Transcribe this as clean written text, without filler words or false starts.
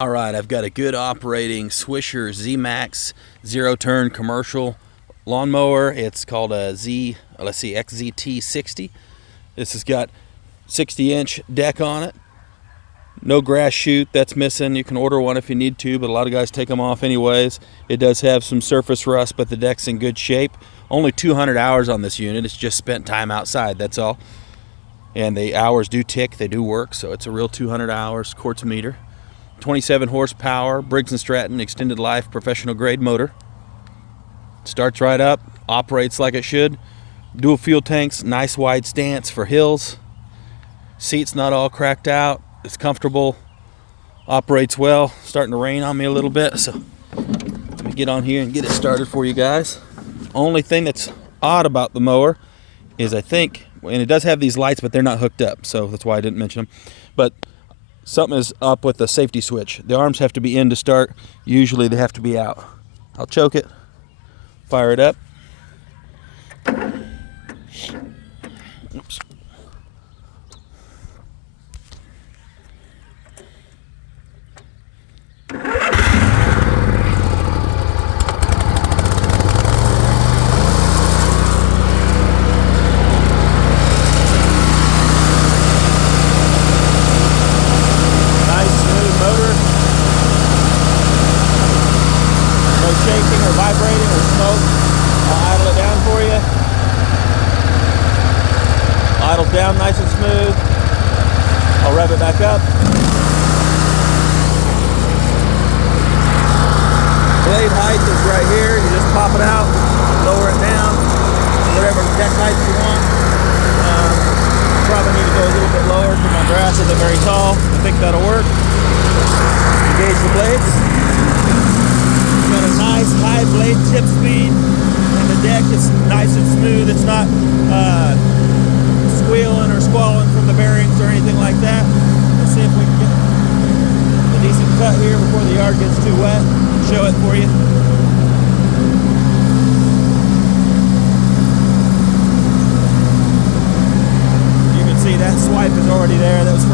All right, I've got a good operating Swisher Z-Max zero-turn commercial lawnmower. It's called a XZT 60. This has got 60-inch deck on it. No grass chute that's missing. You can order one if you need to, but a lot of guys take them off anyways. It does have some surface rust, but the deck's in good shape. Only 200 hours on this unit. It's just spent time outside, that's all. And the hours do tick, they do work, so it's a real 200 hours, quarts meter. 27 horsepower, Briggs & Stratton extended life professional grade motor. Starts right up, operates like it should. Dual fuel tanks, nice wide stance for hills. Seat's not all cracked out. It's comfortable, operates well. Starting to rain on me a little bit, so let me get on here and get it started for you guys. Only thing that's odd about the mower is I think, and it does have these lights, but they're not hooked up, so that's why I didn't mention them. But something is up with the safety switch. The arms have to be in to start. Usually they have to be out. I'll choke it, fire it up. Oops. Shaking or vibrating or smoke. I'll idle it down for you. Idles down nice and smooth. I'll rev it back up. Blade height is right here. You just pop it out, lower it down, whatever deck height you want. Probably need to go a little bit lower because my grass isn't very tall. I think that'll work. Engage the blades. Got a nice high blade tip speed, and the deck is nice and smooth. It's not squealing or squalling from the bearings or anything like that. Let's see if we can get a decent cut here before the yard gets too wet. Show it for you. You can see that swipe is already there. That was